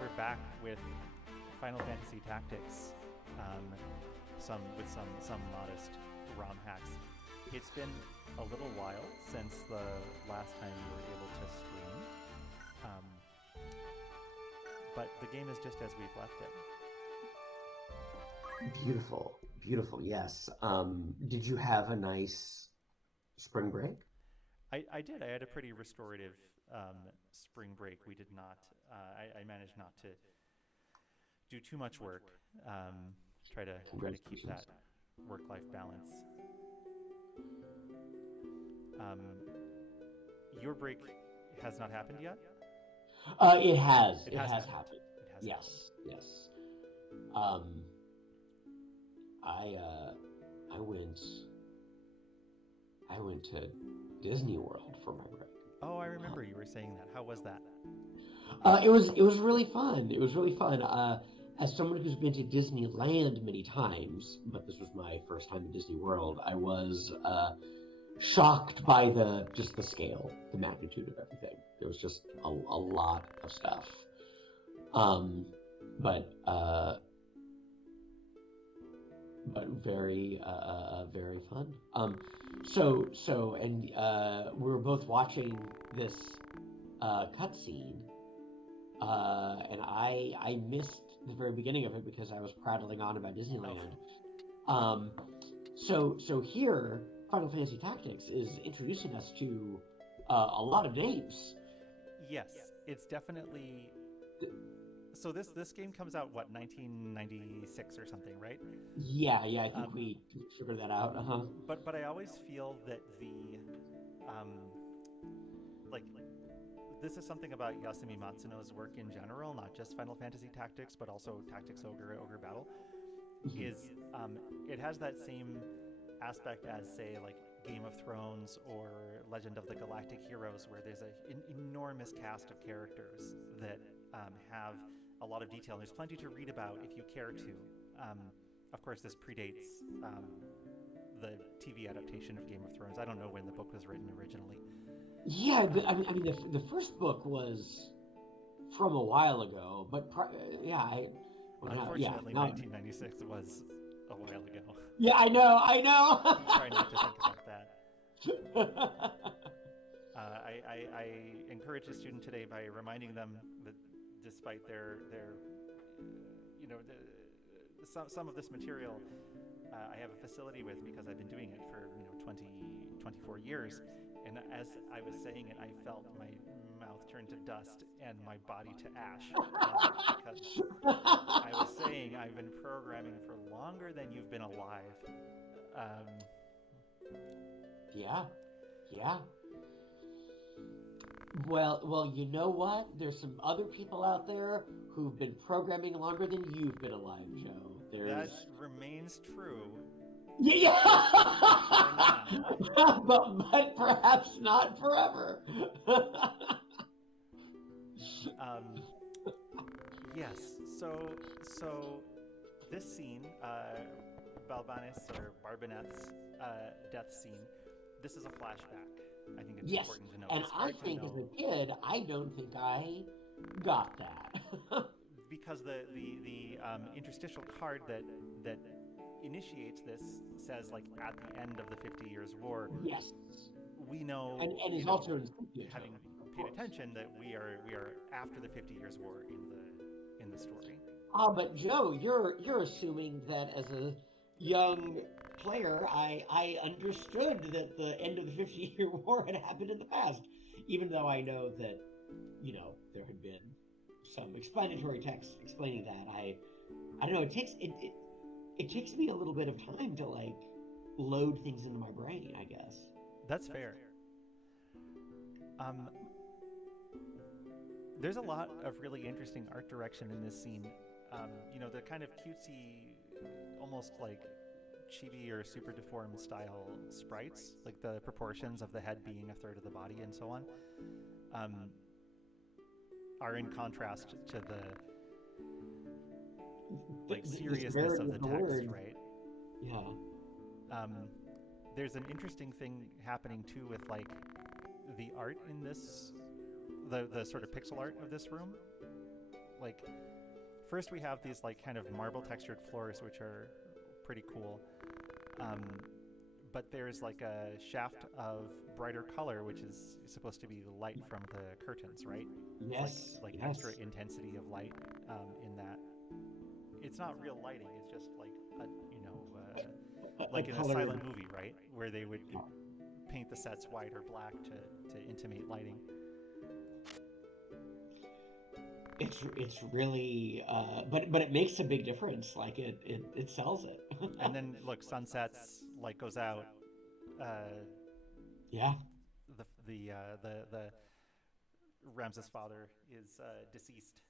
we're back with Final Fantasy Tactics, some modest ROM hacks. It's been a little while since the last time we were able to stream, but the game is just as we've left it. Beautiful, beautiful. Yes. Did you have a nice spring break? I did. I had a pretty restorative spring break. We did not. I managed not to do too much work. Try to keep that work-life balance. Your break has not happened yet? It has. It It has has happened. happened. It has Yes, yes. Um, I went to Disney World for my break. Oh, I remember you were saying that. How was that? It was really fun. It was really fun. As someone who's been to Disneyland many times, but this was my first time in Disney World, I was shocked by the scale, the magnitude of everything. There was just a lot of stuff. But very very fun. And we were both watching this cutscene, and I missed the very beginning of it because I was prattling on about Disneyland. So here, Final Fantasy Tactics is introducing us to a lot of names. Yes, it's definitely. So this game comes out, what, 1996 or something, right? Yeah, I think we figured that out. But I always feel that the like this is something about Yasumi Matsuno's work in general, not just Final Fantasy Tactics, but also Tactics Ogre Battle. Is it has that same aspect as, say, like Game of Thrones or Legend of the Galactic Heroes, where there's an enormous cast of characters that have a lot of detail. And there's plenty to read about if you care to. Of course, this predates the TV adaptation of Game of Thrones. I don't know when the book was written originally. Yeah, I mean, the first book was from a while ago, but Unfortunately, 1996 was a while ago. Yeah, I know. Try not to think about that. I encourage a student today by reminding them that despite their some of this material, I have a facility with, because I've been doing it for 24 years. And as I was saying it, I felt my mouth turn to dust and my body to ash, because I was saying I've been programming for longer than you've been alive. Yeah. Well, you know what? There's some other people out there who've been programming longer than you've been alive, Joe. That remains true. Yeah. For now. but perhaps not forever. Yes. So this scene, Balbanis or Barbonet's death scene, this is a flashback. I think it's important to know. And I think as a kid, I don't think I got that. Because the interstitial card that initiates this says, like, at the end of the 50 Years War. Yes. We know, and it's also having paid attention, that we are after the 50 Years War in the story. But Joe, you're assuming that as a young player, I understood that the end of the 50-Year War had happened in the past, even though I know that there had been some explanatory text explaining that. I don't know. It takes me a little bit of time to load things into my brain, I guess. That's fair. There's a lot of really interesting art direction in this scene. The kind of cutesy, almost like chibi or super deformed style sprites, like the proportions of the head being a third of the body and so on, are in contrast to the seriousness of the text, right? Yeah. There's an interesting thing happening too with the art in this, the sort of pixel art of this room. like, first we have these like kind of marble textured floors, which are pretty cool. Um, but there's like a shaft of brighter color, which is supposed to be the light from the curtains, right? Yes. It's like Yes. extra intensity of light in that. It's not real lighting. It's just like like in a silent movie, right, where they would paint the sets white or black to intimate lighting. It's really, but it makes a big difference. Like it sells it. And then look, sunsets, light goes out. Yeah. The Ramses' father is deceased.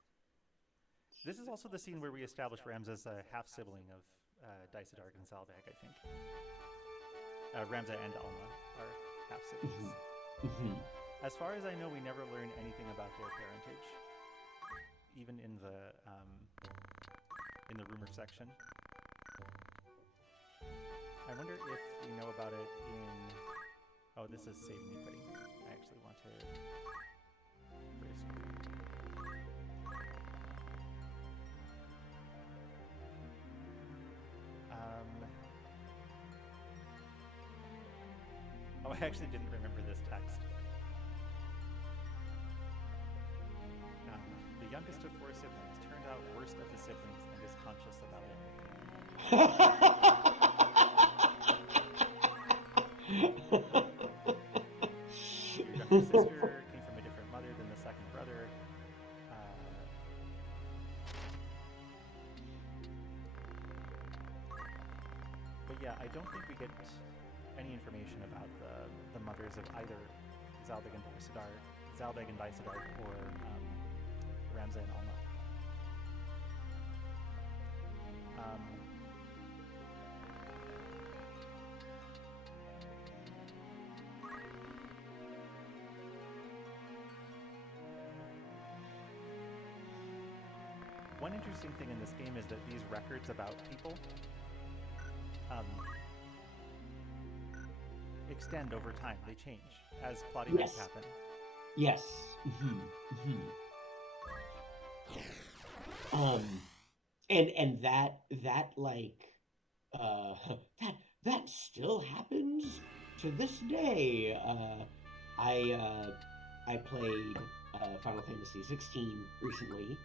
This is also the scene where we establish Ramses a half sibling of Daisadar and Zalbag, I think. Ramza and Alma are half siblings. Mm-hmm. As far as I know, we never learn anything about their parentage, even in the rumor section. I wonder if we know about it in. Oh, this is saving me quitting. I actually want to. Oh, I actually didn't remember this text. The youngest of 4 siblings turned out worst of the siblings and is conscious about it. Your younger sister came from a different mother than the second brother. But yeah, I don't think we get any information about the mothers of either Zalbag and Daisadar, or Ramza and Alma. One interesting thing in this game is that these records about people extend over time. They change as plot events happen. Yes. And that like that still happens to this day. I played Final Fantasy 16 recently,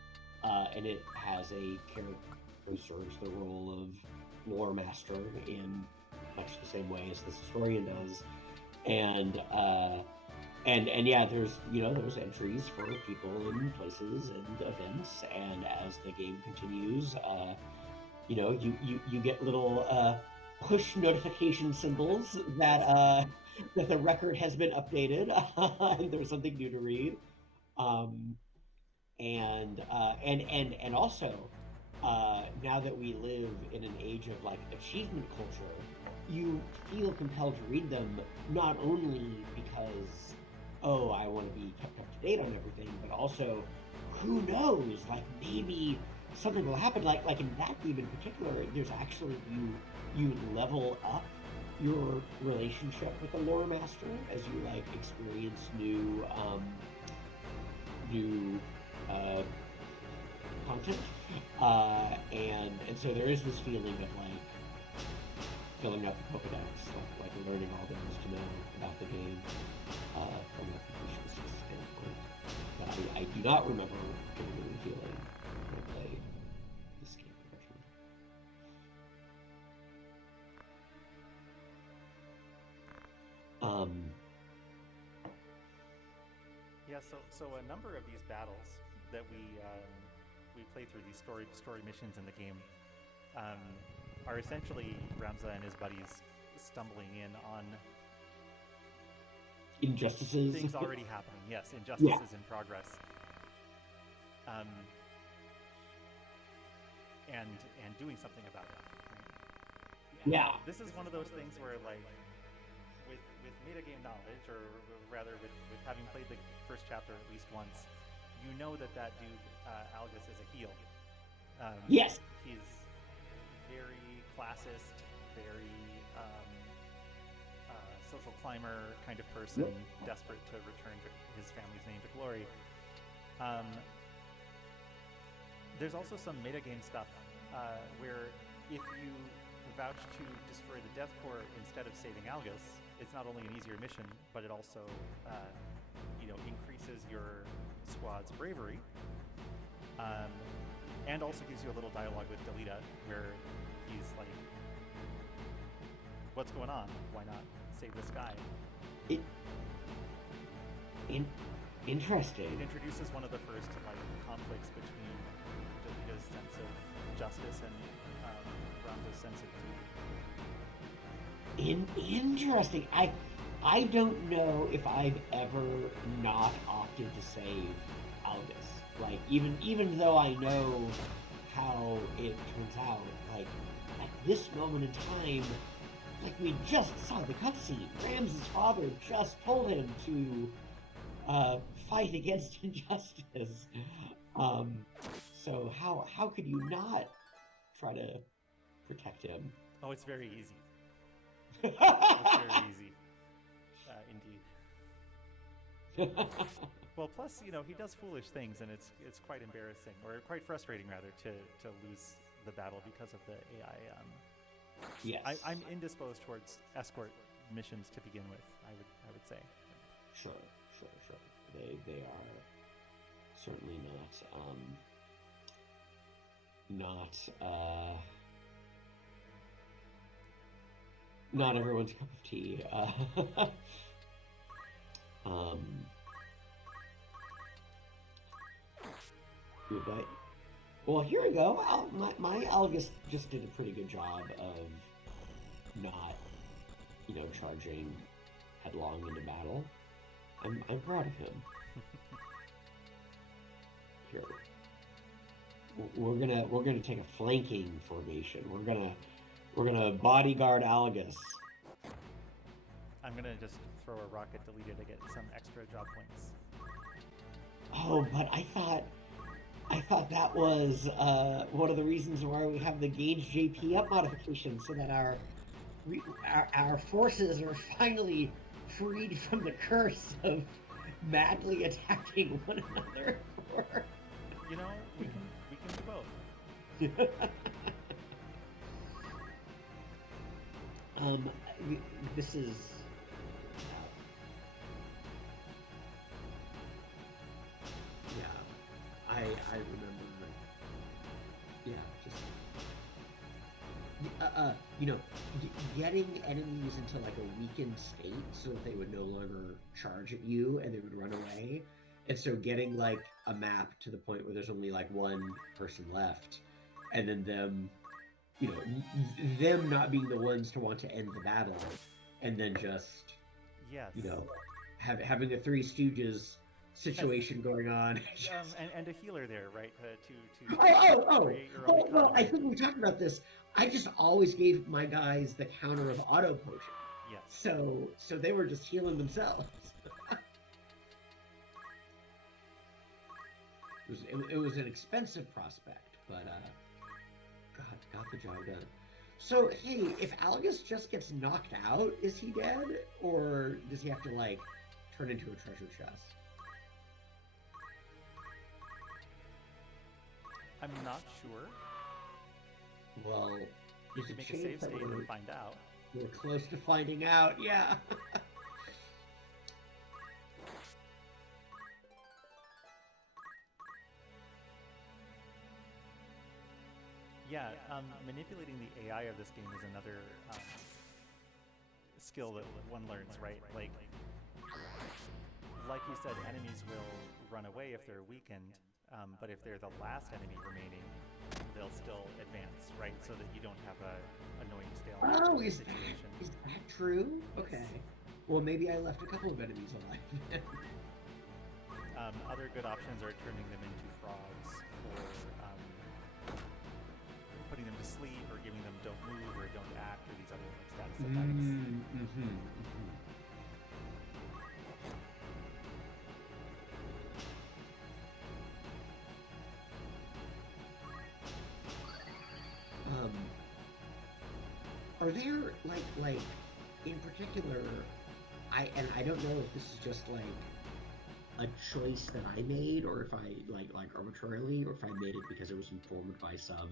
and it has a character who serves the role of lore master in much the same way as this historian does, and yeah, there's entries for people and places and events, and as the game continues, you get little push notification symbols that the record has been updated and there's something new to read, and also now that we live in an age of like achievement culture, you feel compelled to read them, not only because, oh, I want to be kept up to date on everything, but also, who knows, like maybe something will happen. Like in that game in particular, there's actually you level up your relationship with the lore master as you like experience new content, and so there is this feeling of like filling up the Pokedex, like learning all there is to know about the game from a completionist standpoint. But I do not remember getting any feeling when I played this game professionally. Yeah, so a number of these battles that we play through, these story missions in the game, are essentially Ramza and his buddies stumbling in on injustices, things already happening. Yes, injustices in progress, and doing something about it. Right? Yeah. This is one of those things where, like, with metagame knowledge, or rather with having played the first chapter at least once, you know that dude Algus is a heel. Yes. He's very classist, very social climber kind of person, desperate to return to his family's name to glory. There's also some metagame stuff where if you vouch to destroy the Death Core instead of saving Algus, it's not only an easier mission, but it also increases your squad's bravery, and also gives you a little dialogue with Delita where he's like, "What's going on? Why not save this guy?" Interesting. It introduces one of the first conflicts between Delita's sense of justice and Ramzo's sense of duty. Interesting. I don't know if I've ever not opted to save Algus. Like even though I know how it turns out, like at this moment in time, like we just saw the cutscene. Rams's father just told him to fight against injustice. So how could you not try to protect him? Oh, it's very easy. It's very easy, indeed. Well, plus he does foolish things, and it's quite embarrassing, or quite frustrating rather, to lose the battle because of the AI. Yes, I'm indisposed towards escort missions to begin with. I would say. Sure. They are certainly not everyone's cup of tea. But, well, here we go. My Algus just did a pretty good job of not, charging headlong into battle. I'm proud of him. Here, we're gonna take a flanking formation. We're gonna bodyguard Algus. I'm gonna just throw a rocket Delita to get some extra job points. Oh, but I thought that was one of the reasons why we have the gauge JP up modification, so that our forces are finally freed from the curse of madly attacking one another. We can do both. This is. I remember. Yeah, just getting enemies into like a weakened state so that they would no longer charge at you and they would run away, and so getting like a map to the point where there's only like one person left, and then them not being the ones to want to end the battle, and then just having a Three Stooges situation going on. and a healer there, right? To create your own well, economy. I think we talked about this. I just always gave my guys the counter of auto potion. Yes. So they were just healing themselves. It was an expensive prospect, but got the job done. So hey, if Algus just gets knocked out, is he dead, or does he have to like turn into a treasure chest? I'm not sure. Well, you can make a save state and find out. We're close to finding out, yeah. Yeah, manipulating the AI of this game is another skill that one learns, right? Like you said, enemies will run away if they're weakened, but if they're the last enemy remaining, they'll still advance, right? So that you don't have a annoying stalemate situation. Is that true? Okay. Well, maybe I left a couple of enemies alive. Other good options are turning them into frogs, or putting them to sleep, or giving them don't move or don't act, or these other status effects. Are there like in particular? I don't know if this is just like a choice that I made, or if I like arbitrarily, or if I made it because it was informed by some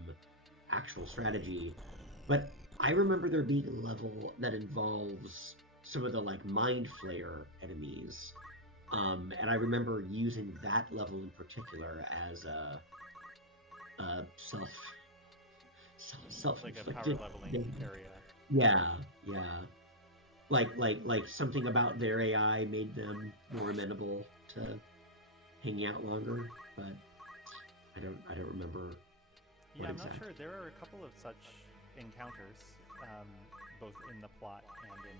actual strategy. But I remember there being a level that involves some of the like mind flayer enemies, and I remember using that level in particular as a Like a power self-inflicted. leveling area. Yeah, yeah. Like something about their AI made them more amenable to hanging out longer, but I don't remember Yeah, what I'm not exactly. sure. There are a couple of such encounters, both in the plot and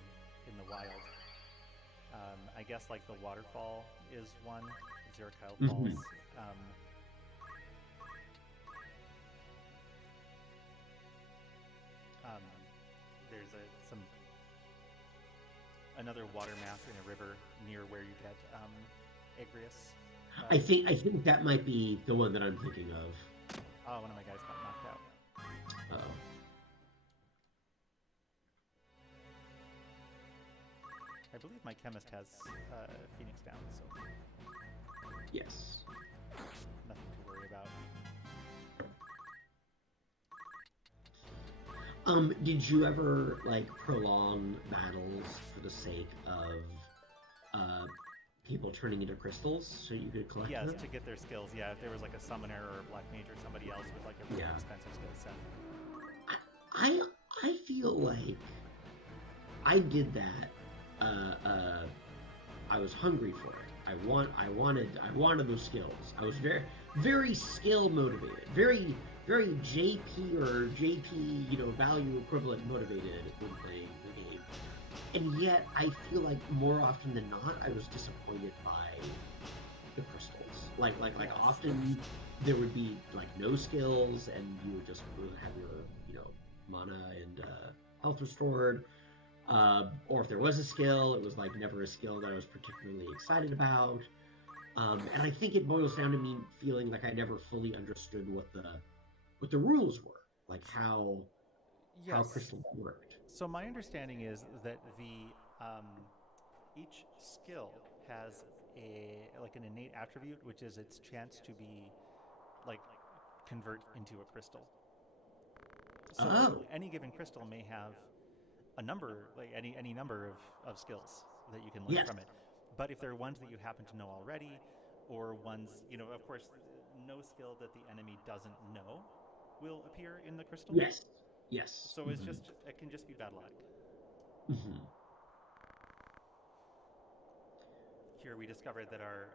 in the wild. I guess like the waterfall is one. Zerkyle Falls. Hmm. Um, um, there's some another water mass in a river near where you get Agrius. I think that might be the one that I'm thinking of. Oh, one of my guys got knocked out. Oh, I believe my chemist has Phoenix down, so yes. nothing to worry about. Did you ever like prolong battles for the sake of uh people turning into crystals so you could collect Yes, them? to get their skills. Yeah, if there was like a summoner or a black mage or somebody else with like a really Yeah. expensive skill set. I I feel like I did that. I was hungry for it. I wanted those skills. I was very skill motivated, very JP or JP value equivalent motivated when playing the game. And yet I feel like more often than not I was disappointed by the crystals. Like Yes. often there would be like no skills and you would just have your mana and health restored. Or if there was a skill, it was like never a skill that I was particularly excited about. And I think it boils down to me feeling like I never fully understood what the rules were, like how Yes. crystals worked. So my understanding is that the each skill has a like an innate attribute, which is its chance to be like convert into a crystal. So like Oh, any given crystal may have a number, like any number of skills that you can learn yes, from it. But if there are ones that you happen to know already, or ones, of course, no skill that the enemy doesn't know will appear in the crystal. yes, yes. So it can just be bad luck. Hmm. Here we discovered that our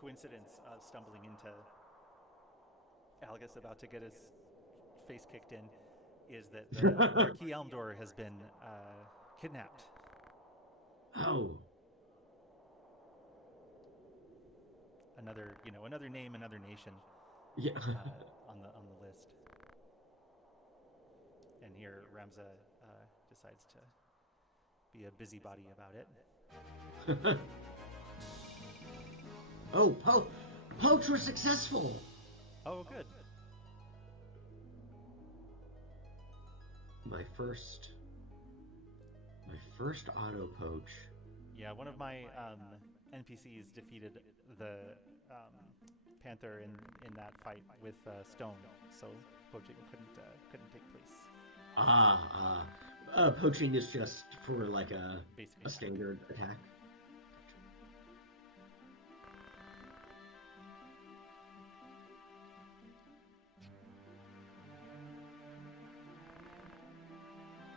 coincidence of stumbling into Algus about to get his face kicked in is that the Marquis Elmdor has been kidnapped. Oh, Another name, another nation yeah. on the list. And here Ramza decides to be a busybody about it. Oh, poach were successful. Oh, good. My first auto poach. Yeah, one of my NPCs defeated the panther in that fight with stone, so poaching couldn't take place. Poaching is just for like a Basic a attack. standard attack.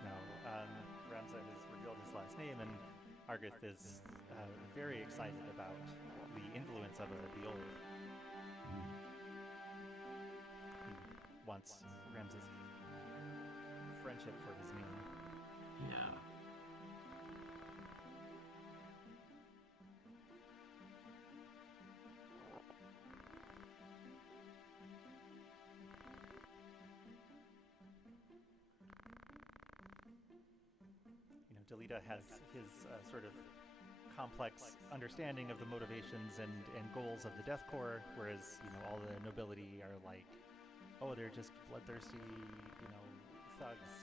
Now, Ramza has revealed his last name, and Argith is very excited about the influence of a Beolv. He wants Ramza's friendship for his name. Yeah. Delita has his sort of complex understanding of the motivations and goals of the Death Corps, whereas all the nobility are like, oh, they're just bloodthirsty, thugs.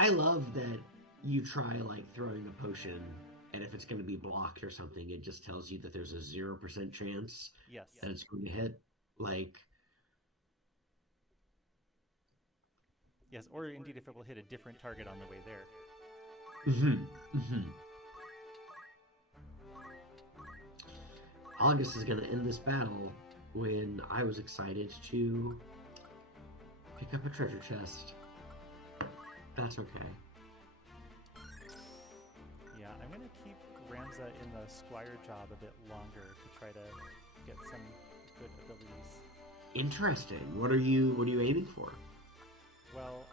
I love that you try like throwing a potion, and if it's going to be blocked or something, it just tells you that there's a 0% chance Yes. that it's going to hit. Like, Yes, or indeed if it will hit a different target on the way there. hmm August is going to end this battle when I was excited to pick up a treasure chest. That's okay. Yeah, I'm going to keep Ramza in the squire job a bit longer to try to get some good abilities. Interesting. What are you aiming for? Well,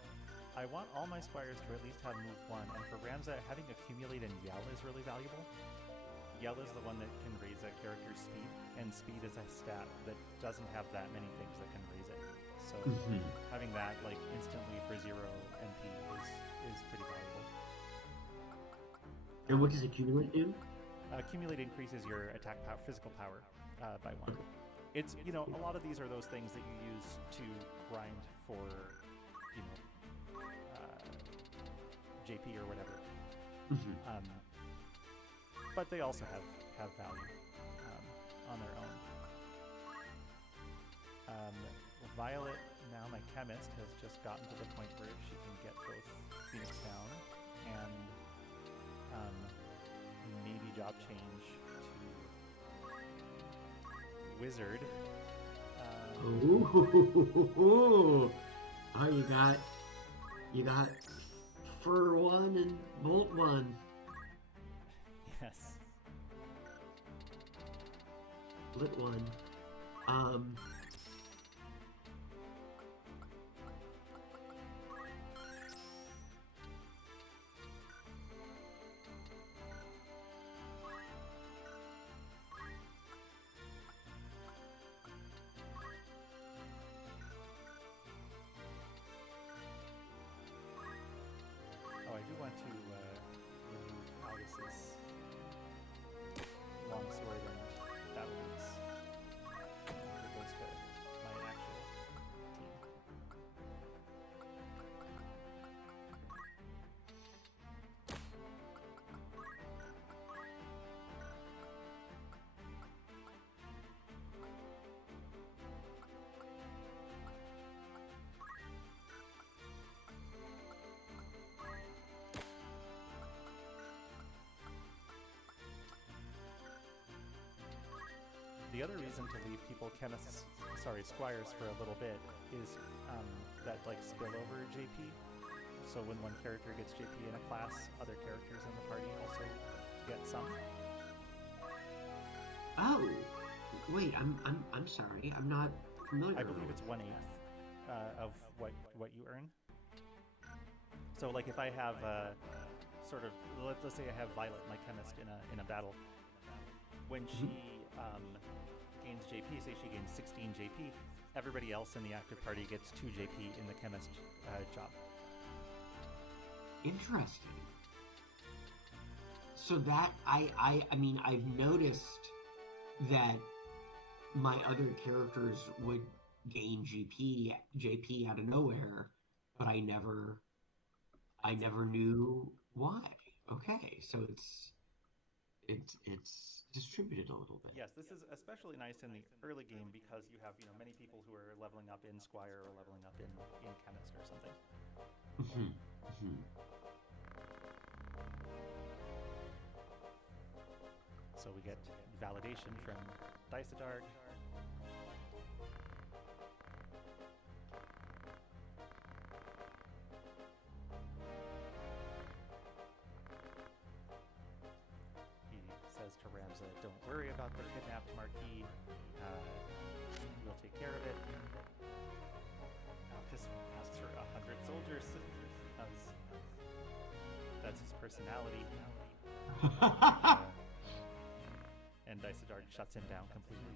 I want all my squires to at least have move 1, and for Ramza, having accumulate and yell is really valuable. Yell is the one that can raise a character's speed, and speed is a stat that doesn't have that many things that can raise it. So having that like instantly for 0 MP is pretty valuable. And what does accumulate do? Accumulate increases your attack power, physical power by 1. It's, you know, a lot of these are those things that you use to grind for, you know, JP or whatever. But they also have value on their own. Violet, now my chemist, has just gotten to the point where she can get both Phoenix down and maybe job change to Wizard. Ooh. Oh, you got Fur 1 and Bolt 1. Yes. Lit 1. Oh, I do want to remove Alice's longsword and battle boots. It goes to my actual team. The other reason to leave people squires for a little bit is that like spillover JP. So when one character gets JP in a class, other characters in the party also get some. Oh, wait. I'm sorry. I'm not familiar. I believe it's 1/8 of what you earn. So like if I have sort of let's say I have Violet, my chemist, in a battle, when she gains JP, say she gains 16 JP, everybody else in the active party gets 2 JP in the chemist job. Interesting. So that I mean I've noticed that my other characters would gain JP out of nowhere, but I never knew why. Okay, so it's distributed a little bit. Yes, this is especially nice in the early game because you have many people who are leveling up in Squire or leveling up in Chemist or something. So we get validation from Dysadarg. He says to Ramza, "Don't worry about the kidnapped Marquis. We'll take care of it." Alcus asks for 100 soldiers. That's his personality. And Dysadarg shuts him down completely.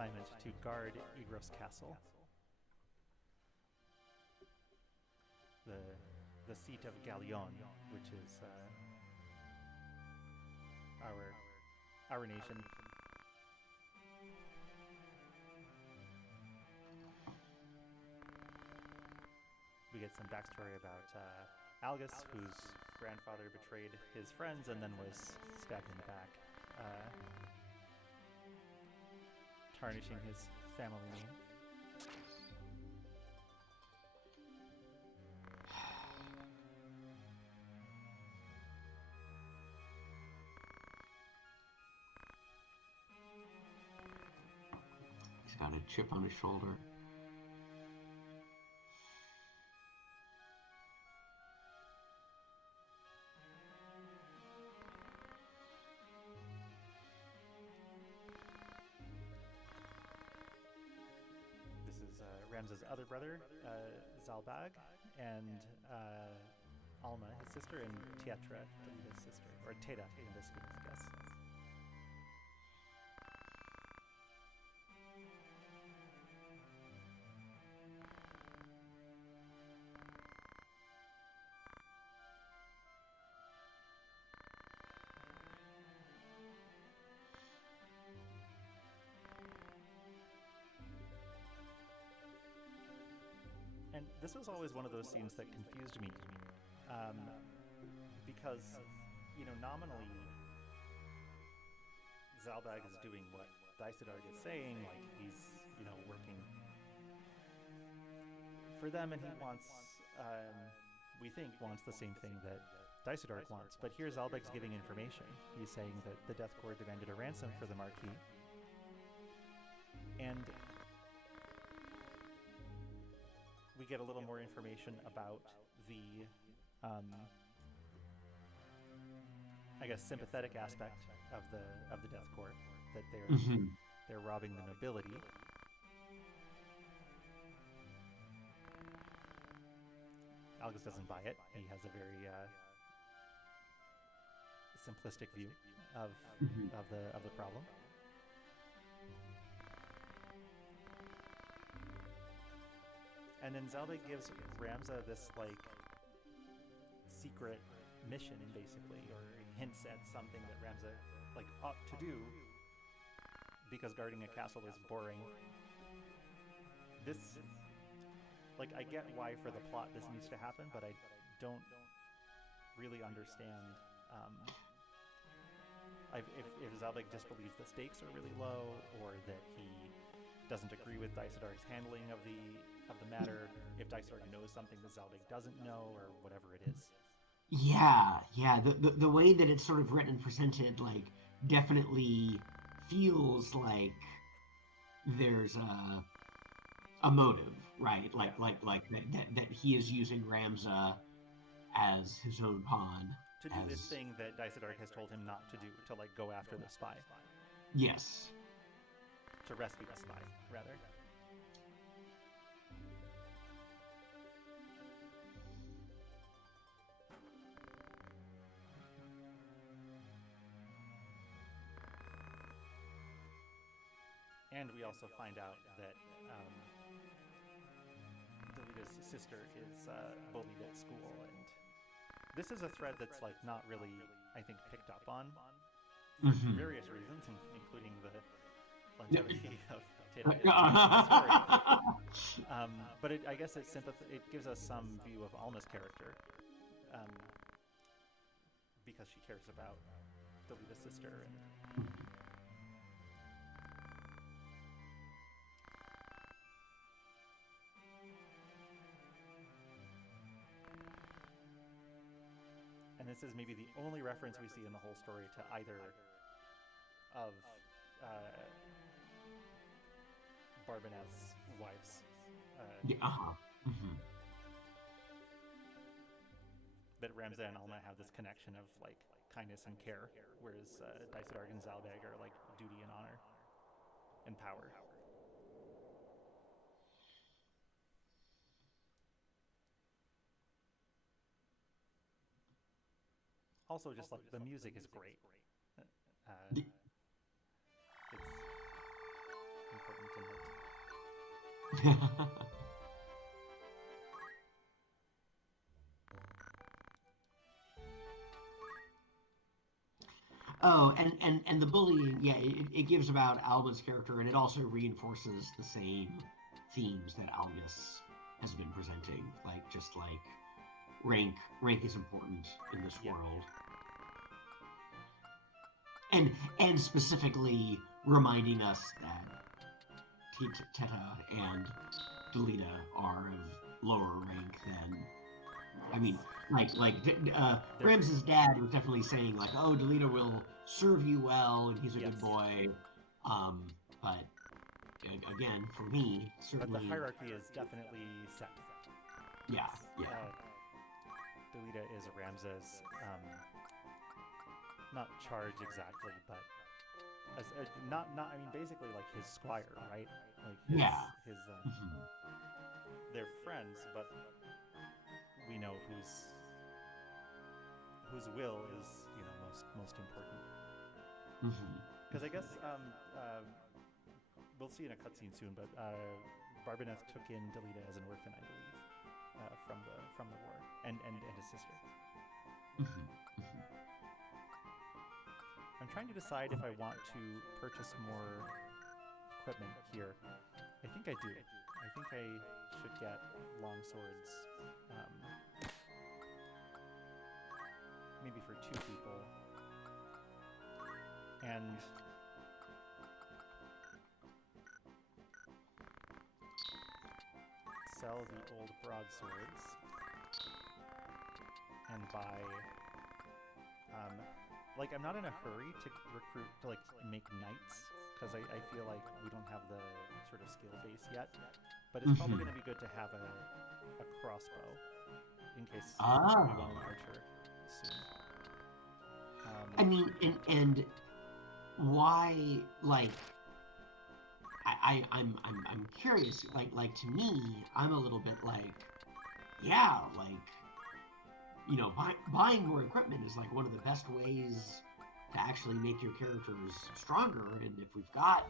assignment to guard Igros Castle, the seat of Gallion, which is our nation. We get some backstory about Algus, whose grandfather betrayed his friends and then was stabbed in the back, tarnishing his family name. He's got a chip on his shoulder. Ramza's other brother, Zalbag, and Alma, his sister, and Tietra, his sister, or Teda in this case, I guess. And this was always one of those scenes that confused me, because, you know, nominally, Zalbag is doing what Daisadarg is saying, like, he's, you know, working for them, and he wants, we think, wants the same thing that Daisadarg wants. But here Zalbag's giving information. He's saying that the Death Corps demanded a ransom for the Marquis, and we get a little more information about the, I guess, sympathetic aspect of the Death Corps, that they're robbing the nobility. Algus doesn't buy it. He has a very simplistic view of the problem. And then Zalbag gives Ramza this, like, secret mission, basically, or hints at something that Ramza, like, ought to do, because guarding a castle is boring. This, like, I get why for the plot this needs to happen, but I don't really understand, if Zalbag disbelieves the stakes are really low, or that he doesn't agree with Daisadarg's handling of the matter, if Daisadarg knows something that Zalbag doesn't know, or whatever it is. Yeah. The way that it's sort of written and presented, like, definitely feels like there's a motive, right? Like that he is using Ramza as his own pawn. To do this thing that Daisadarg has told him not to do, to, like, go after the spy. Yes. To rescue the spy, rather. And we also find out that Delita's sister is bullied at school, and this is a thread that's, like, not really, I think, picked up on for various reasons, including the longevity of Teda story. But I guess it gives us some view of Alma's character, because she cares about Delita's sister. And this is maybe the only reference we see in the whole story to either of Barbaneth's wives. That Ramza and Alma have this connection of, like, kindness and care, whereas Daisadarg and Zalbag are, like, duty and honor and power. Also, just, like, the music is great. It's important. Oh, and the bullying, yeah, it gives about Alba's character, and it also reinforces the same themes that Algus has been presenting, like just like rank is important in this Yeah. world, and specifically reminding us that Teta and Delita are of lower rank than. I Yes. mean, like They're Rams's dad was definitely saying like, "Oh, Delita will serve you well, and he's a yes. good boy." But again, for me, But the certainly, hierarchy is definitely set. yeah, It's yeah, Delita is Ramses, not charge exactly, but as not I mean basically like his squire, right? Like yeah. his Hmm. they're friends, but we know whose will is most important. Hmm. Because I guess we'll see in a cutscene soon, but Barbineth took in Delita as an orphan, I believe, from the war, and his sister. Hmm. Hmm. I'm trying to decide if I want to purchase more equipment here. I think I do. I think I should get long swords, maybe for 2 people, and sell the old broadswords and buy. Like I'm not in a hurry to recruit to like make knights because I feel like we don't have the sort of skill base yet. But it's probably Hmm. going to be good to have a crossbow in case Ah, we want an archer soon. I mean, and why like I'm curious. Like to me, I'm a little bit like, yeah, like buying more equipment is like one of the best ways to actually make your characters stronger. And if we've got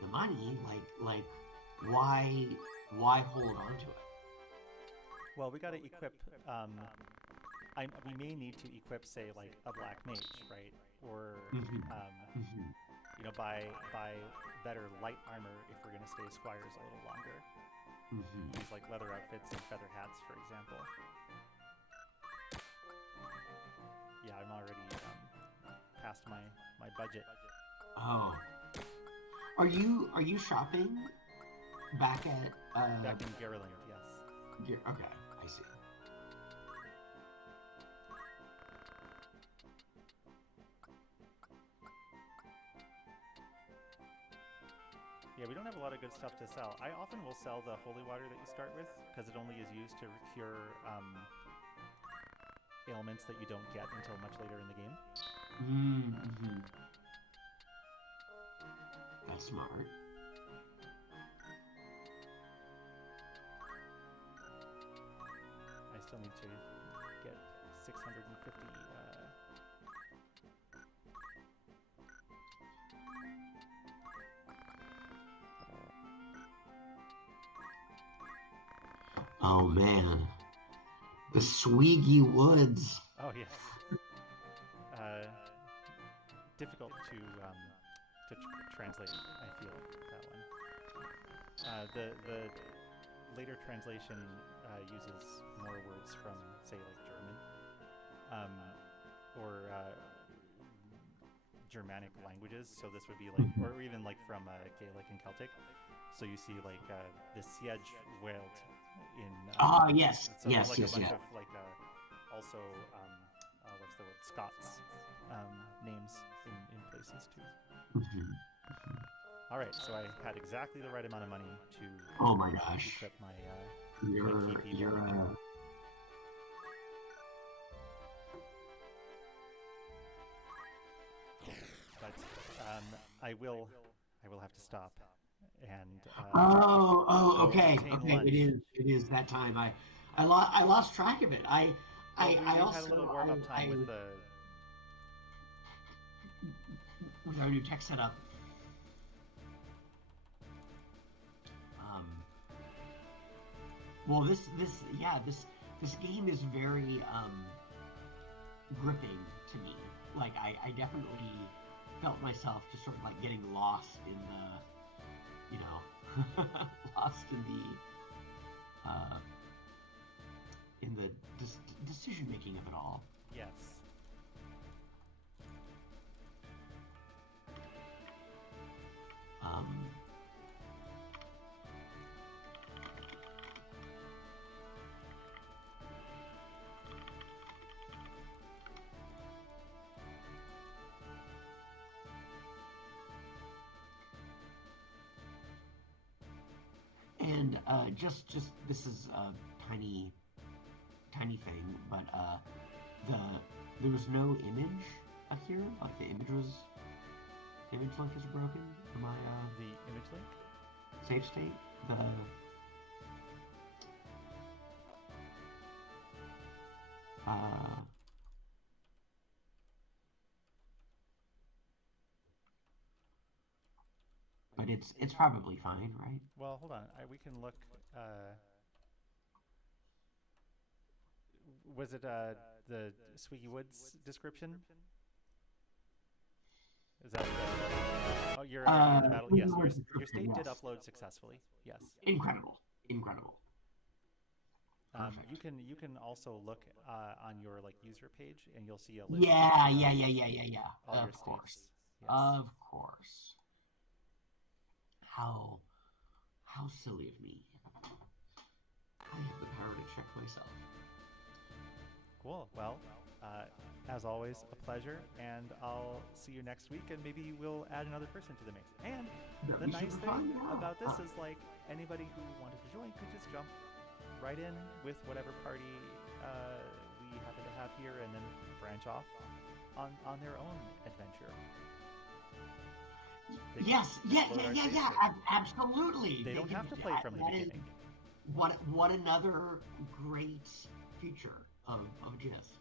the money, like why hold on to it? Well, we got to equip. We may need to equip, say, like a black mage, right? Or Hmm. um, Hmm. buy better light armor if we're going to stay squires a little longer. Hmm. Use like leather outfits and feather hats, for example. Yeah, I'm already past my budget. Oh, are you shopping back at Back in Garoland, yes. Okay, I see. Yeah, we don't have a lot of good stuff to sell. I often will sell the holy water that you start with because it only is used to cure ailments that you don't get until much later in the game. Mm-hmm. That's smart. I still need to get 650. Oh man, the Swiggy Woods. Oh yes. Uh, Difficult to translate. I feel that one. The later translation uses more words from say like German, or Germanic languages. So this would be like, Mhm. or even like from Gaelic and Celtic. So you see like the siege Welt in. Ah, yes, So there's yes, like a yes, bunch yes. of like also what's the word, Scots names in places too. Mhm. All right, so I had exactly the right amount of money to Oh my gosh, equip my key you're people. But I will have to stop and oh, go okay, obtain okay. lunch. It is that time. I lost track of it. Well, I we've had a also little warm up time with the. with our new tech setup. Um, Well, this game is very gripping to me. Like I definitely felt myself just sort of like getting lost in the, lost in the decision making of it all. Yes. And just this is a tiny thing, but there was no image up here. Like the image link is broken. Am I the image link? Save state? But it's probably fine, right? Well, hold on. We can look. Was it the Squeaky Woods description? Is that oh, you're already in the battle? Yes, your state did upload successfully. Yes. Incredible. You can also look on your user page, and you'll see a list. Yeah. All of your course. states. Yes. Of course. How silly of me. I have the power to check myself. Cool. Well, as always, a pleasure, and I'll see you next week, and maybe we'll add another person to the mix. And the nice thing about this is anybody who wanted to join could just jump right in with whatever party we happen to have here, and then branch off on their own adventure. Absolutely. They don't have to play from the beginning. What another great feature of Gist.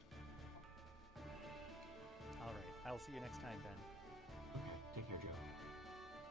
All right. I'll see you next time, Ben. Okay. Take care, Joe.